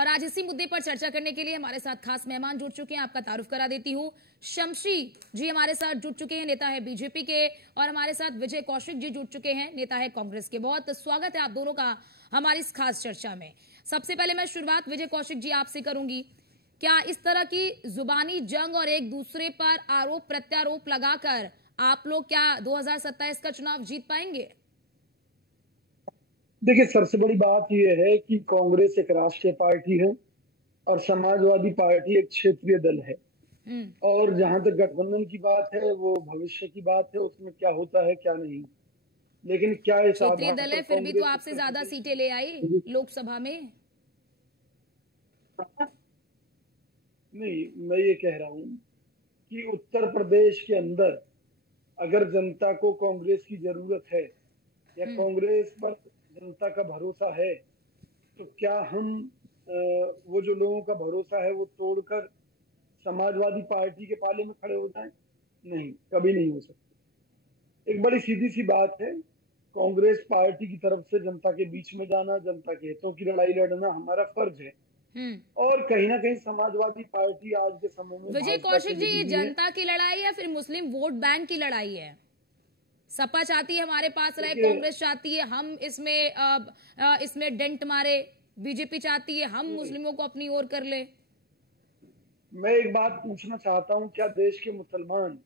और आज इसी मुद्दे पर चर्चा करने के लिए हमारे साथ खास मेहमान जुड़ चुके हैं। आपका तारुफ करा देती हूँ, शमशी जी हमारे साथ जुड़ चुके हैं, नेता है बीजेपी के, और हमारे साथ विजय कौशिक जी जुड़ चुके हैं, नेता है कांग्रेस के। बहुत स्वागत है आप दोनों का हमारी इस खास चर्चा में। सबसे पहले मैं शुरुआत विजय कौशिक जी आपसे करूंगी। क्या इस तरह की जुबानी जंग और एक दूसरे पर आरोप प्रत्यारोप लगाकर आप लोग क्या 2027 का चुनाव जीत पाएंगे? देखिए, सबसे बड़ी बात यह है कि कांग्रेस एक राष्ट्रीय पार्टी है और समाजवादी पार्टी एक क्षेत्रीय दल है। और जहां तक गठबंधन की बात है, वो भविष्य की बात है, उसमें क्या होता है क्या नहीं। लेकिन क्या इस क्षेत्रीय आधार दल है, पर फिर भी तो कांग्रेस आपसे ज्यादा सीटें ले आई लोकसभा में। नहीं, मैं ये कह रहा हूं कि उत्तर प्रदेश के अंदर अगर जनता को कांग्रेस की जरूरत है या कांग्रेस पर जनता का भरोसा है, तो क्या हम वो जो लोगों का भरोसा है वो तोड़कर समाजवादी पार्टी के पाले में खड़े हो जाएं? नहीं, कभी नहीं हो सकता। एक बड़ी सीधी सी बात है, कांग्रेस पार्टी की तरफ से जनता के बीच में जाना, जनता के हितों की लड़ाई लड़ना हमारा फर्ज है। और कहीं ना कहीं समाजवादी पार्टी आज के समय में विजय भाजपा से कौशिक जी, ये जुड़ी हुई है। जनता की लड़ाई है फिर मुस्लिम वोट बैंक की लड़ाई है? सपा चाहती है हमारे पास रहे, कांग्रेस चाहती है हम इसमें डेंट मारे, बीजेपी चाहती है हम मुस्लिमों को अपनी ओर कर ले। मैं एक बात पूछना चाहता हूं, क्या देश के मुसलमान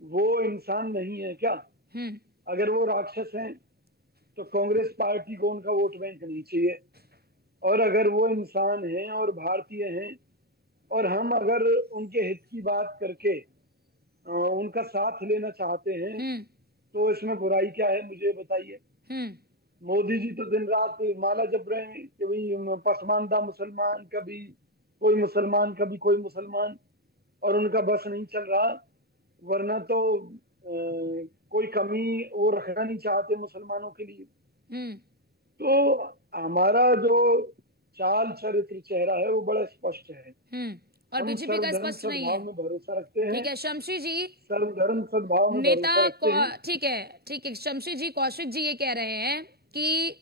वो इंसान नहीं है क्या? अगर वो राक्षस हैं तो कांग्रेस पार्टी को उनका वोट बैंक नहीं चाहिए। और अगर वो इंसान हैं और भारतीय हैं और हम अगर उनके हित की बात करके उनका साथ लेना चाहते हैं, तो इसमें बुराई क्या है, मुझे बताइए। मोदी जी तो दिन रात माला जप रहे हैं कि भाई पसमानदा मुसलमान, कभी कोई मुसलमान कभी कोई मुसलमान, और उनका बस नहीं चल रहा। वरना तो कोई कमी वो रखना नहीं चाहते मुसलमानों के लिए। तो हमारा जो चाल चरित्र चेहरा है वो बड़ा स्पष्ट है। और बीजेपी का स्पष्ट नहीं है। में भरोसा रखते हैं। ठीक है शमशी जी, सर्वधर्म सद्भाव में नेता भरोसा रखते हैं। ठीक है शमशी जी, कौशिक जी ये कह रहे हैं कि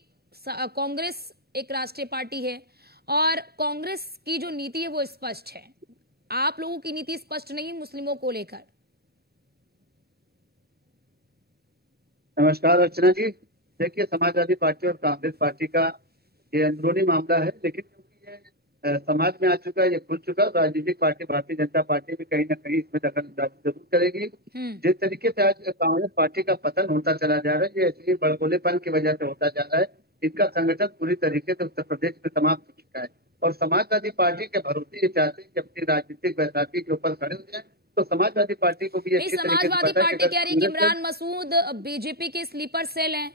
कांग्रेस एक राष्ट्रीय पार्टी है और कांग्रेस की जो नीति है वो स्पष्ट है। आप लोगों की नीति स्पष्ट नहीं मुस्लिमों को लेकर। नमस्कार अर्चना जी। देखिए, समाजवादी पार्टी और कांग्रेस पार्टी का ये अंदरूनी मामला है, लेकिन क्योंकि ये समाज में आ चुका है, ये खुल चुका है, राजनीतिक पार्टी भारतीय जनता पार्टी भी कहीं ना कहीं इसमें दखल अंदाजी जरूर करेगी। जिस तरीके से आज कांग्रेस पार्टी का पतन होता चला जा रहा है, ये ऐसे बड़बोलेपन की वजह से होता जा रहा है। इनका संगठन पूरी तरीके से उत्तर प्रदेश में समाप्त हो चुका है और समाजवादी पार्टी के भरोसे ये चाहते हैं कि अपनी राजनीतिक बैसाखी के ऊपर खड़े हो जाए। तो समाजवादी पार्टी को भी अच्छी तरीके से समाजवादी पता है पार्टी कि कह रही है इमरान मसूद बीजेपी के स्लीपर सेल हैं।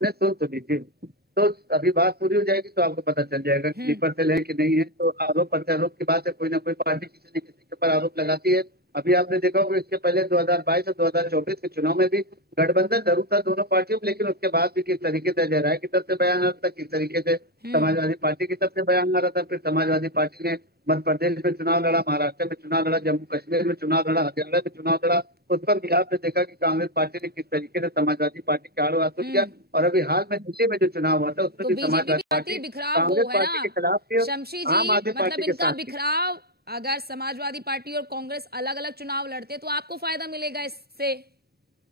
सुन तो लीजिए, तो अभी बात पूरी हो जाएगी तो आपको पता चल जाएगा स्लीपर सेल है कि नहीं है। तो आरोप प्रत्यारोप की बात है, कोई ना कोई पार्टी किसी न किसी के ऊपर आरोप लगाती है। अभी आपने देखा होगा इसके पहले 2022 और 2024 के चुनाव में भी गठबंधन जरूर था दोनों पार्टियों में, लेकिन उसके बाद भी किस तरीके से अजय राय की तरफ से बयान आ रहा था, किस तरीके से समाजवादी पार्टी की तरफ से बयान आ रहा था। फिर समाजवादी पार्टी ने मध्य प्रदेश में चुनाव लड़ा, महाराष्ट्र में चुनाव लड़ा, जम्मू कश्मीर में चुनाव लड़ा, हरियाणा में चुनाव लड़ा। उस पर भी आपने देखा कि कांग्रेस पार्टी ने किस तरीके से समाजवादी पार्टी के आड़ू हाथ किया। और अभी हाल में दिल्ली में जो चुनाव हुआ था उसमें भी समाजवादी पार्टी कांग्रेस पार्टी के खिलाफ थी, शमशी आम जी, आदमी मतलब पार्टी के इनका साथ थी। बिखराव, अगर समाजवादी पार्टी और कांग्रेस अलग अलग चुनाव लड़ते तो आपको फायदा मिलेगा इससे?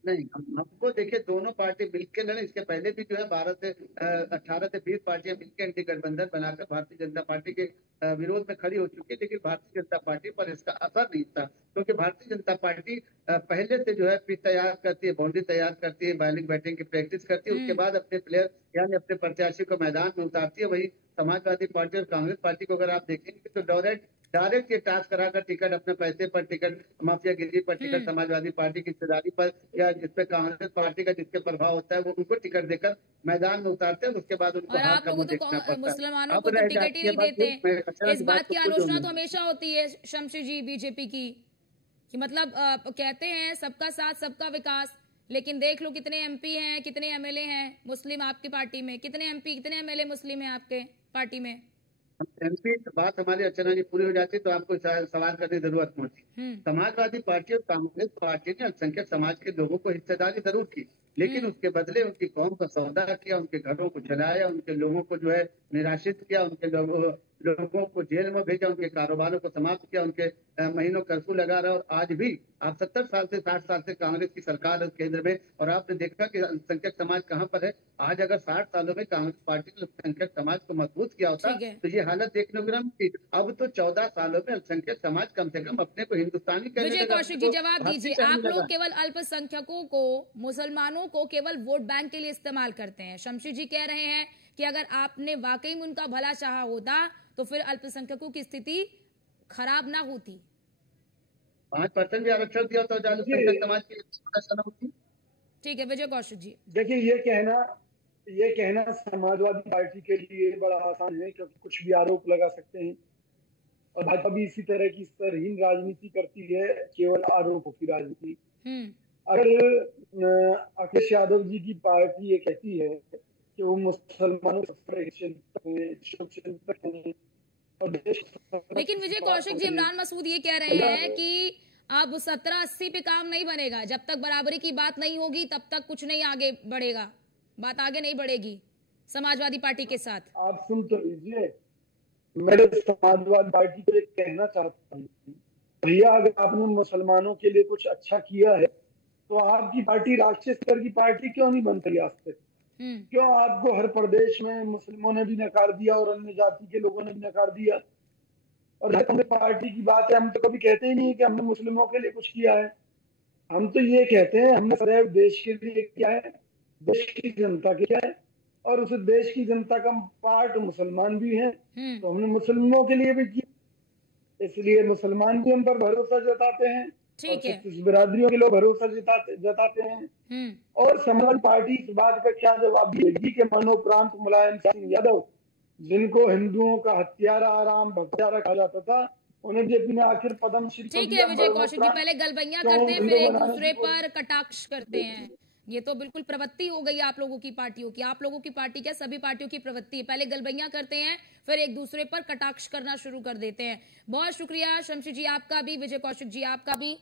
नहीं, हमको देखिए दोनों पार्टी मिलकर लड़े। इसके पहले भी जो है 18 से 20 पार्टियां मिलकर एंटी गठबंधन बनाकर भारतीय जनता पार्टी के विरोध में खड़ी हो चुकी है, लेकिन भारतीय जनता पार्टी पर इसका असर नहीं था, क्योंकि भारतीय जनता पार्टी पहले से जो है पिच तैयार करती है, बाउंड्री तैयार करती है, बॉलिंग बैटिंग की प्रैक्टिस करती है, उसके बाद अपने प्लेयर यानी अपने प्रत्याशी को मैदान में उतारती है। वही समाजवादी पार्टी और कांग्रेस पार्टी को अगर आप देखेंगे तो डायरेक्ट ये टास्क कराकर टिकट अपने पैसे पर, टिकट माफियागिरी पर, टिकट समाजवादी पार्टी की हिस्सेदारी पर, या जिसपे कांग्रेस पार्टी का जिसके प्रभाव होता है वो उनको टिकट देकर मैदान में उतारते हैं। उसके बाद उनको हार का मुंह देखना पड़ता है। मुसलमानों को तो टिकट ही नहीं देते। इस बात की आलोचना तो हमेशा होती है शमशी जी बीजेपी की, कि मतलब कहते हैं सबका साथ सबका विकास, लेकिन देख लो कितने एमपी हैं, कितने एमएलए हैं मुस्लिम आपकी पार्टी में, कितने एमपी कितने एमएलए मुस्लिम हैं आपके पार्टी में? एमपी बात हमारी अर्चना जी पूरी हो जाती तो आपको सवाल करने की जरूरत पड़ती। समाजवादी पार्टी और कांग्रेस पार्टी ने अल्पसंख्यक समाज के लोगों को हिस्सेदारी जरूर की, लेकिन उसके बदले उनकी कौम का सौदा किया, उनके घरों को जलाया, उनके लोगों को जो है निराश्रित किया, उनके लोगों को जेल में भेजा, उनके कारोबारों को समाप्त किया, उनके महीनों कर्फ्यू लगा रहा। और आज भी आप 70 साल से 60 साल से कांग्रेस की सरकार है केंद्र में, और आपने देखा कि अल्पसंख्यक समाज कहाँ पर है। आज अगर 60 सालों में कांग्रेस पार्टी ने अल्पसंख्यक समाज को मजबूत किया होता तो ये हालत देखने को ना मिलती। अब तो 14 सालों में अल्पसंख्यक समाज कम से कम अपने को हिंदुस्तानी कहने विजय लगा, कौशिक जी जवाब दीजिए। आप लोग केवल अल्पसंख्यकों को, मुसलमानों को केवल वोट बैंक के लिए इस्तेमाल करते हैं। शमशी जी कह रहे हैं कि अगर आपने वाकई में उनका भला चाहा होता तो फिर अल्पसंख्यकों की स्थिति खराब ना होती। 5% भी आरक्षण दिया तो अल्पसंख्यक समाज की समस्या न होती। ठीक है विजय कौशिक जी। देखिए, ये कहना समाजवादी पार्टी के लिए बड़ा आसान है, क्योंकि कुछ भी आरोप लगा सकते हैं, और भाजपा भी इसी तरह की स्तरहीन राजनीति करती है, केवल आरोपों की राजनीति। अगर अखिलेश यादव जी की पार्टी ये कहती है कि वो मुसलमानों लेकिन विजय कौशिक जी, इमरान मसूद ये कह रहे हैं कि अब 70-80 पे काम नहीं बनेगा, जब तक बराबरी की बात नहीं होगी तब तक कुछ नहीं आगे बढ़ेगा, बात आगे नहीं बढ़ेगी समाजवादी पार्टी के साथ। आप सुन तो लीजिए, मैं समाजवादी पार्टी को कहना चाहता हूँ, भैया अगर आपने मुसलमानों के लिए कुछ अच्छा किया है तो आपकी पार्टी राष्ट्रीय स्तर की पार्टी क्यों नहीं बन रही आज तक? क्यों आपको हर प्रदेश में मुस्लिमों ने भी नकार दिया और अन्य जाति के लोगों ने भी नकार दिया? और हमें पार्टी की बात है, हम तो कभी कहते ही नहीं कि हमने मुस्लिमों के लिए कुछ किया है। हम तो ये कहते हैं हमने सदैव देश के लिए किया है, देश की जनता के किया है, और उस देश की जनता का पार्ट मुसलमान भी है, तो हमने मुसलमानों के लिए भी किया, इसलिए मुसलमान भी हम पर भरोसा जताते हैं, ठीक है, बिरादरियों के लोग भरोसा जताते हैं। और समाजवादी पार्टी इस बात का क्या जवाब देगी कि मनोप्रांत मुलायम सिंह यादव, जिनको हिंदुओं का हत्यारा आराम भत्यारा कहा जाता था, उन्हें जेपी ने आखिर पद्मश्री। ठीक है विजय कौशिक जी, पहले गलबैया करते हैं फिर एक दूसरे पर कटाक्ष करते हैं। ये तो बिल्कुल प्रवृत्ति हो गई आप लोगों की पार्टियों की, आप लोगों की पार्टी क्या सभी पार्टियों की प्रवृत्ति है, पहले गलबैया करते हैं फिर एक दूसरे पर कटाक्ष करना शुरू कर देते हैं। बहुत शुक्रिया शमशी जी आपका भी, विजय कौशिक जी आपका भी।